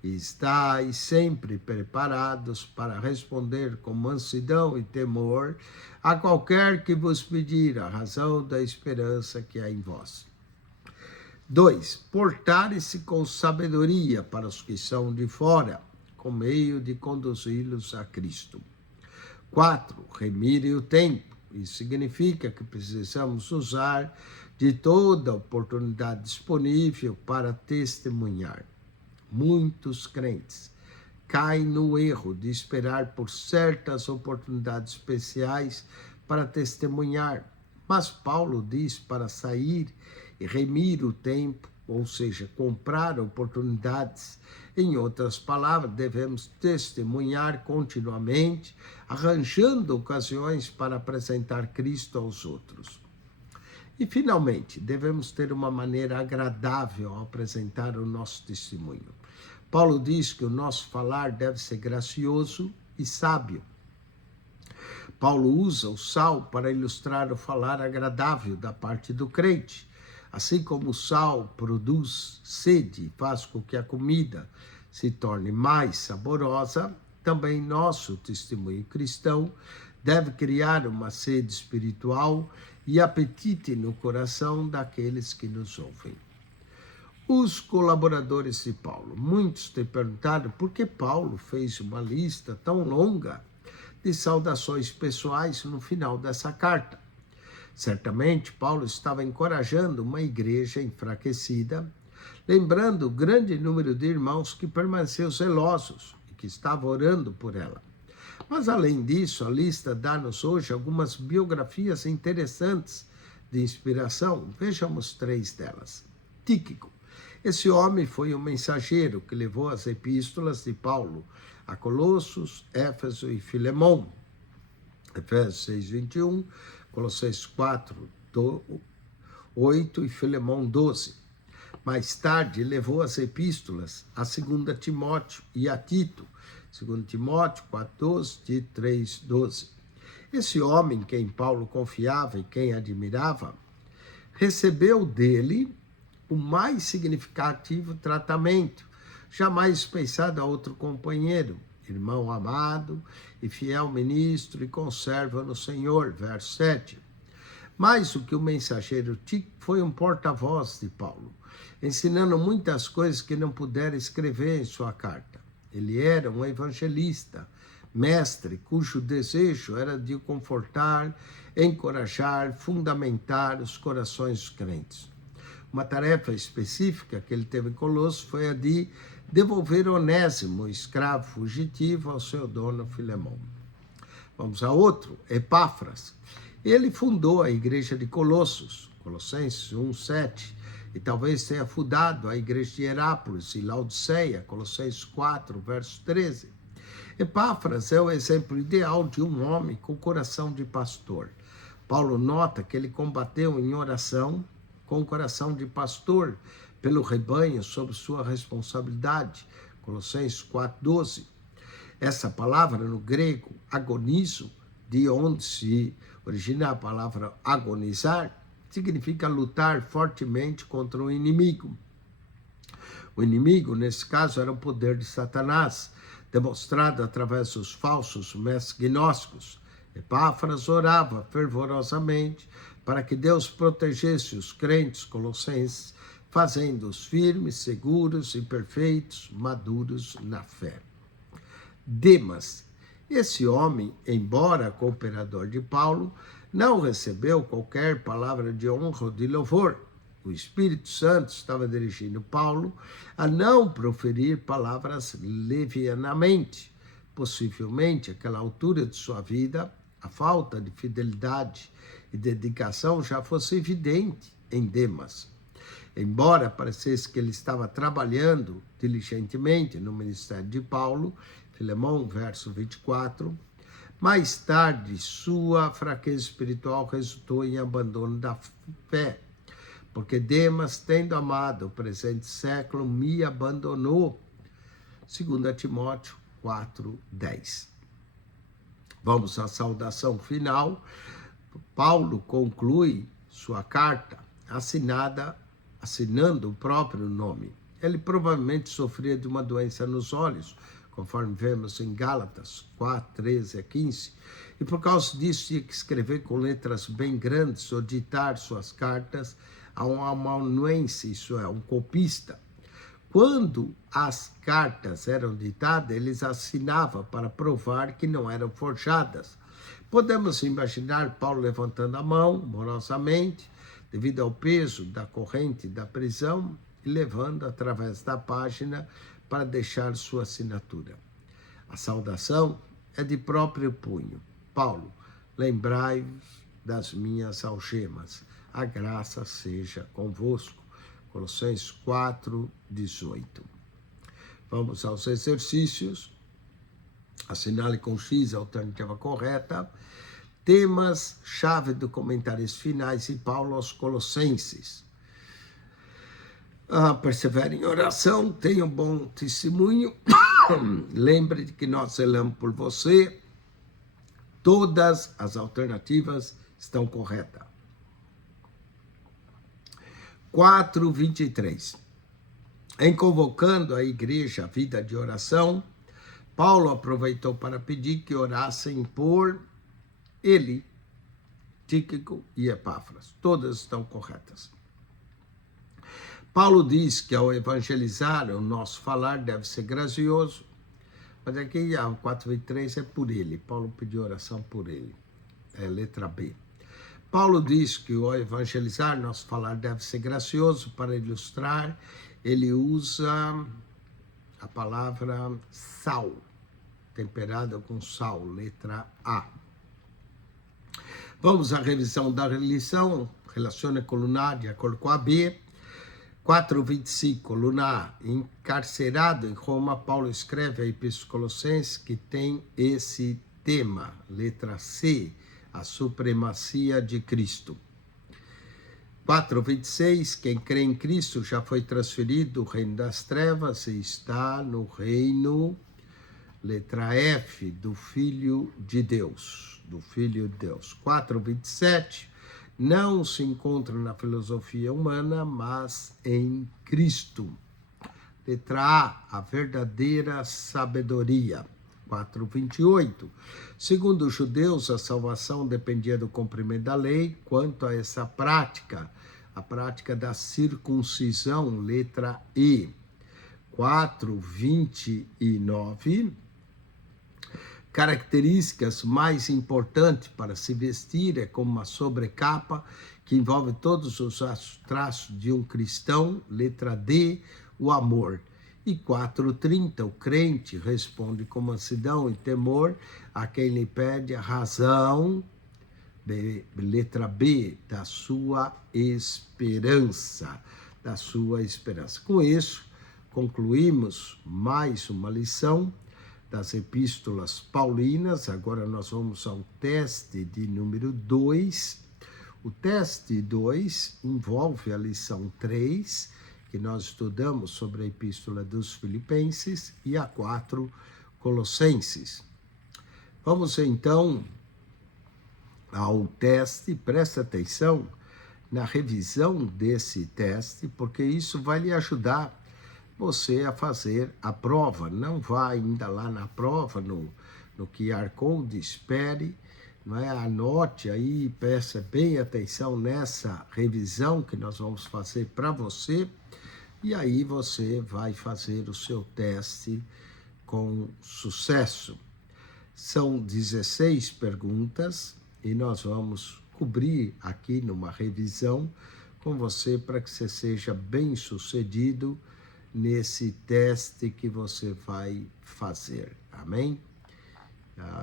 Estai sempre preparados para responder com mansidão e temor a qualquer que vos pedir a razão da esperança que há em vós. 2. Portarem-se com sabedoria para os que são de fora, com meio de conduzi-los a Cristo. 4. Remirem o tempo. Isso significa que precisamos usar de toda a oportunidade disponível para testemunhar. muitos crentes caem no erro de esperar por certas oportunidades especiais para testemunhar. Mas Paulo diz para sair e remir o tempo, ou seja, comprar oportunidades. Em outras palavras, devemos testemunhar continuamente, arranjando ocasiões para apresentar Cristo aos outros. E, finalmente, devemos ter uma maneira agradável ao apresentar o nosso testemunho. Paulo diz que o nosso falar deve ser gracioso e sábio. Paulo usa o sal para ilustrar o falar agradável da parte do crente. Assim como o sal produz sede e faz com que a comida se torne mais saborosa, também nosso testemunho cristão deve criar uma sede espiritual e apetite no coração daqueles que nos ouvem. Os colaboradores de Paulo. Muitos têm perguntado por que Paulo fez uma lista tão longa de saudações pessoais no final dessa carta. Certamente, Paulo estava encorajando uma igreja enfraquecida, lembrando o grande número de irmãos que permaneceu zelosos e que estavam orando por ela. Mas, além disso, a lista dá-nos hoje algumas biografias interessantes de inspiração. Vejamos 3 delas. Tíquico. Esse homem foi um mensageiro que levou as epístolas de Paulo a Colossos, Éfeso e Filemão. Efésios 6:21, Colossenses 4:8 e Filemão 12. Mais tarde, levou as epístolas a 2 Timóteo e a Tito, 2 Timóteo 4:12, Tito 3:12. Esse homem, quem Paulo confiava e quem admirava, recebeu dele o mais significativo tratamento, jamais pensado a outro companheiro, irmão amado e fiel ministro e conserva no Senhor, verso 7. Mais do que o mensageiro Tíquico, foi um porta-voz de Paulo, ensinando muitas coisas que não pudera escrever em sua carta. Ele era um evangelista, mestre, cujo desejo era de confortar, encorajar, fundamentar os corações dos crentes. Uma tarefa específica que ele teve em Colossos foi a de devolver Onésimo, escravo fugitivo, ao seu dono Filemão. Vamos a outro, Epáfras. Ele fundou a igreja de Colossos, Colossenses 1:7, e talvez tenha fundado a igreja de Herápolis e Laodiceia, Colossenses 4, verso 13. Epáfras é o exemplo ideal de um homem com coração de pastor. Paulo nota que ele combateu em oração, com coração de pastor, pelo rebanho sob sua responsabilidade, Colossenses 4:12. Essa palavra no grego, agonizo, de onde se origina a palavra agonizar, significa lutar fortemente contra o inimigo. O inimigo, nesse caso, era o poder de Satanás, demonstrado através dos falsos mestres gnósticos. Epáfras orava fervorosamente para que Deus protegesse os crentes colossenses, fazendo-os firmes, seguros e perfeitos, maduros na fé. Demas. Esse homem, embora cooperador de Paulo, não recebeu qualquer palavra de honra ou de louvor. O Espírito Santo estava dirigindo Paulo a não proferir palavras levianamente. Possivelmente, àquela altura de sua vida, a falta de fidelidade e dedicação já fosse evidente em Demas. Embora parecesse que ele estava trabalhando diligentemente no ministério de Paulo, Filemão, verso 24, mais tarde sua fraqueza espiritual resultou em abandono da fé, porque Demas, tendo amado o presente século, me abandonou. 2 Timóteo 4:10. Vamos à saudação final. Paulo conclui sua carta assinando o próprio nome. Ele provavelmente sofria de uma doença nos olhos, conforme vemos em Gálatas 4:13-15, e por causa disso tinha que escrever com letras bem grandes ou ditar suas cartas a um amanuense, isso é, um copista. Quando as cartas eram ditadas, eles assinavam para provar que não eram forjadas. Podemos imaginar Paulo levantando a mão, morosamente, devido ao peso da corrente da prisão, e levando através da página para deixar sua assinatura. A saudação é de próprio punho. Paulo, lembrai-vos das minhas algemas. A graça seja convosco. Colossenses 4, 18. Vamos aos exercícios. Assinale com X a alternativa correta. Temas-chave do comentários finais de Paulo aos Colossenses. Persevere em oração, tenha um bom testemunho. Lembre de que nós zelamos por você. Todas as alternativas estão corretas. 4:23. Em convocando a igreja à vida de oração, Paulo aproveitou para pedir que orassem por ele, Tíquico e Epáfras. Todas estão corretas. Paulo diz que ao evangelizar, o nosso falar deve ser gracioso. Mas aqui, o 4:23 é por ele. Paulo pediu oração por ele. É letra B. Paulo diz que ao evangelizar, nosso falar deve ser gracioso. Para ilustrar, ele usa a palavra sal, temperada com sal, letra A. Vamos à revisão da lição. Relaciona com lunar de acordo com a B. 4:25, lunar. Encarcerado em Roma, Paulo escreve a Epístola Colossenses que tem esse tema, letra C, a supremacia de Cristo. 4:26, quem crê em Cristo já foi transferido do reino das trevas e está no reino, letra F, do Filho de Deus. 4:27, não se encontra na filosofia humana, mas em Cristo. Letra A, verdadeira sabedoria. 4:28. Segundo os judeus, a salvação dependia do cumprimento da lei. Quanto a essa prática, a prática da circuncisão, letra E. 4:29. Características mais importantes para se vestir é como uma sobrecapa que envolve todos os traços de um cristão, letra D, o amor. E 4:30, o crente responde com mansidão e temor a quem lhe pede a razão, letra B, da sua esperança. Com isso, concluímos mais uma lição das epístolas paulinas. Agora nós vamos ao teste de número 2. O teste 2 envolve a lição 3, que nós estudamos sobre a epístola dos Filipenses, e a 4, Colossenses. Vamos então ao teste. Presta atenção na revisão desse teste, porque isso vai lhe ajudar você a fazer a prova. Não vá ainda lá na prova, no QR Code, espere, não é? Anote aí, preste bem atenção nessa revisão que nós vamos fazer para você, e aí você vai fazer o seu teste com sucesso. São 16 perguntas e nós vamos cobrir aqui numa revisão com você para que você seja bem sucedido nesse teste que você vai fazer. Amém?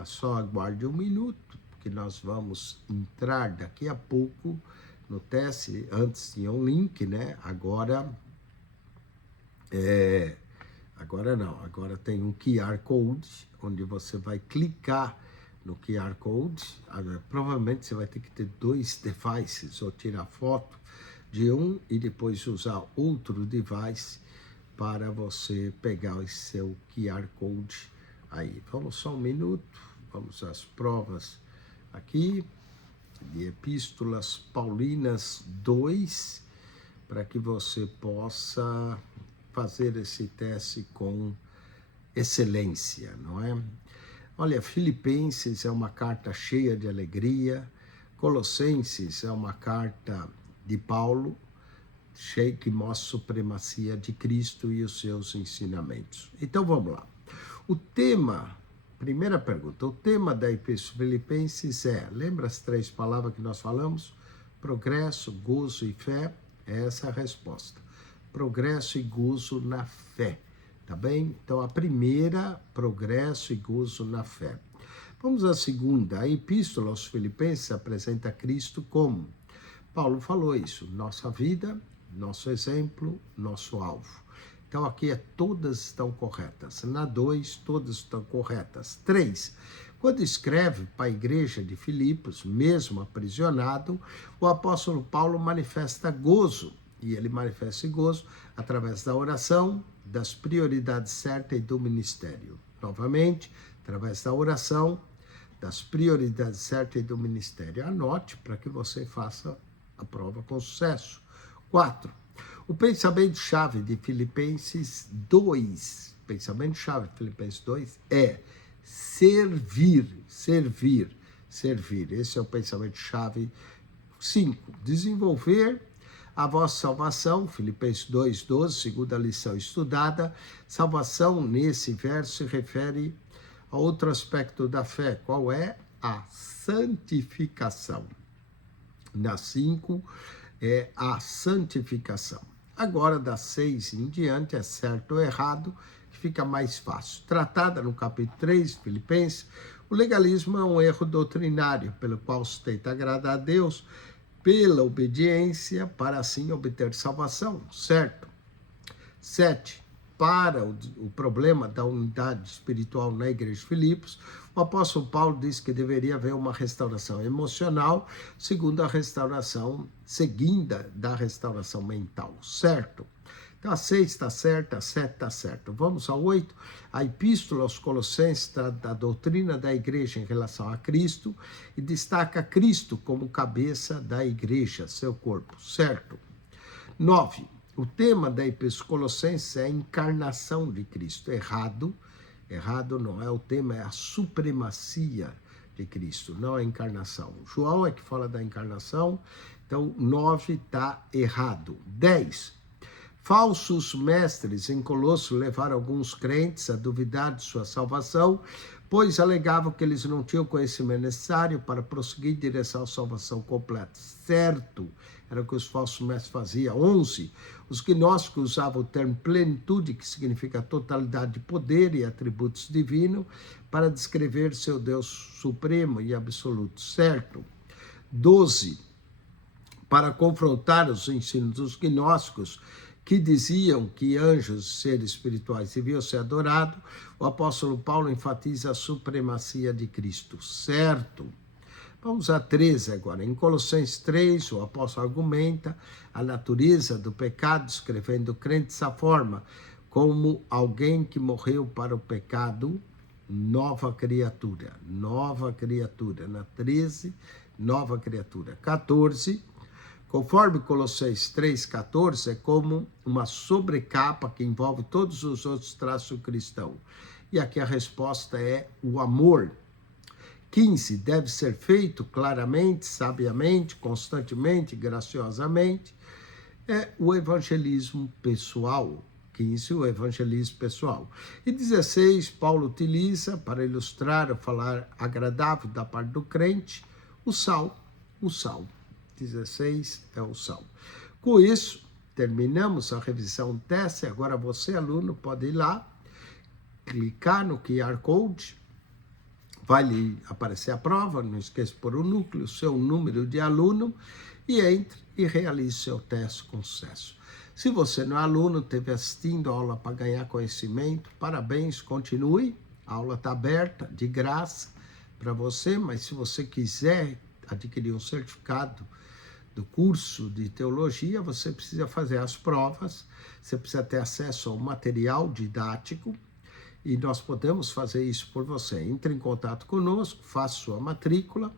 Só aguarde um minuto, porque nós vamos entrar daqui a pouco no teste. Antes tinha um link, né? Agora não. Agora tem um QR Code, onde você vai clicar no QR Code. Provavelmente você vai ter que ter 2 devices, ou tirar foto de um e depois usar outro device para você pegar o seu QR Code aí. Vamos só um minuto, vamos às provas aqui, de Epístolas Paulinas 2, para que você possa fazer esse teste com excelência, não é? Olha, Filipenses é uma carta cheia de alegria, Colossenses é uma carta de Paulo, que mostra a supremacia de Cristo e os seus ensinamentos. Então vamos lá. O tema, primeira pergunta, o tema da Epístola Filipenses lembra as 3 palavras que nós falamos? Progresso, gozo e fé? É essa a resposta. Progresso e gozo na fé. tá bem? Então, a primeira, progresso e gozo na fé. Vamos à segunda. A Epístola aos Filipenses apresenta Cristo como? Paulo falou isso, nossa vida, nosso exemplo, nosso alvo. Então, aqui todas estão corretas. Na 2, todas estão corretas. 3, quando escreve para a igreja de Filipos, mesmo aprisionado, o apóstolo Paulo manifesta gozo. E ele manifesta gozo através da oração, das prioridades certas e do ministério. Novamente, através da oração, das prioridades certas e do ministério. Anote para que você faça a prova com sucesso. 4, o pensamento-chave de Filipenses 2, pensamento-chave de Filipenses 2 é servir, servir, servir. Esse é o pensamento-chave. 5, desenvolver a vossa salvação, Filipenses 2:12, segunda lição estudada. Salvação, nesse verso, se refere a outro aspecto da fé. Qual é? A santificação. Na 5, é a santificação. Agora, das 6 em diante, é certo ou errado, que fica mais fácil. Tratada no capítulo 3, Filipenses, o legalismo é um erro doutrinário, pelo qual se tenta agradar a Deus pela obediência, para assim obter salvação, certo? 7, para o problema da unidade espiritual na igreja de Filipos, o apóstolo Paulo diz que deveria haver uma restauração emocional, segundo a restauração, seguida da restauração mental, certo? Então, a 6 está certa, a 7 está certa. Vamos ao 8. A Epístola aos Colossenses trata da doutrina da igreja em relação a Cristo e destaca Cristo como cabeça da igreja, seu corpo, certo? 9. O tema da Epístola aos Colossenses é a encarnação de Cristo. Errado não é o tema, é a supremacia de Cristo, não a encarnação. João é que fala da encarnação, então 9 está errado. 10. Falsos mestres em Colosso levaram alguns crentes a duvidar de sua salvação, pois alegavam que eles não tinham o conhecimento necessário para prosseguir em direção à salvação completa. Certo, era o que os falsos mestres faziam. 11. Os gnósticos usavam o termo plenitude, que significa totalidade de poder e atributos divinos, para descrever seu Deus supremo e absoluto. Certo. 12. Para confrontar os ensinos dos gnósticos, que diziam que anjos e seres espirituais deviam ser adorados, o apóstolo Paulo enfatiza a supremacia de Cristo, certo? Vamos a 13 agora. Em Colossenses 3, o apóstolo argumenta a natureza do pecado, descrevendo o crente dessa forma, como alguém que morreu para o pecado, nova criatura. Na 13, nova criatura. 14, conforme Colossenses 3,14, é como uma sobrecapa que envolve todos os outros traços cristãos. E aqui a resposta é o amor. 15, deve ser feito claramente, sabiamente, constantemente, graciosamente. É o evangelismo pessoal. 15, o evangelismo pessoal. E 16, Paulo utiliza, para ilustrar ou falar agradável da parte do crente, o sal. 16 é o sal. Com isso, terminamos a revisão teste. Agora você, aluno, pode ir lá, clicar no QR Code, vai lhe aparecer a prova, não esqueça de pôr o núcleo, seu número de aluno, e entre e realize seu teste com sucesso. Se você não é aluno, esteve assistindo a aula para ganhar conhecimento, parabéns, continue, a aula está aberta, de graça para você, mas se você quiser adquirir um certificado do curso de teologia, você precisa fazer as provas, você precisa ter acesso ao material didático, e nós podemos fazer isso por você. Entre em contato conosco, faça sua matrícula,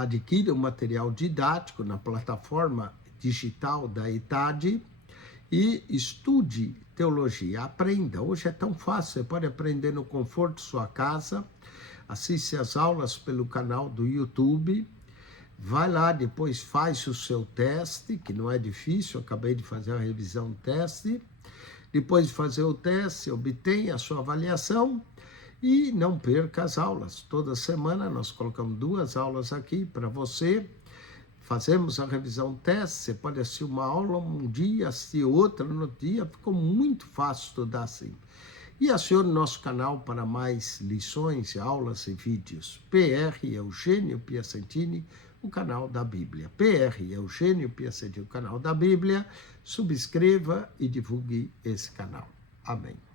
adquira o material didático na plataforma digital da ETAD e estude teologia, aprenda. Hoje é tão fácil, você pode aprender no conforto de sua casa, assiste as aulas pelo canal do YouTube, vai lá, depois faz o seu teste, que não é difícil, eu acabei de fazer a revisão teste. Depois de fazer o teste, obtenha a sua avaliação e não perca as aulas. Toda semana nós colocamos 2 aulas aqui para você fazemos a revisão teste, você pode assistir uma aula um dia, assistir outra no dia, ficou muito fácil estudar assim. E acione nosso canal para mais lições, aulas e vídeos. PR Eugênio Piacentini, o canal da Bíblia. PR Eugênio Piacentini, o canal da Bíblia. Subscreva e divulgue esse canal. Amém.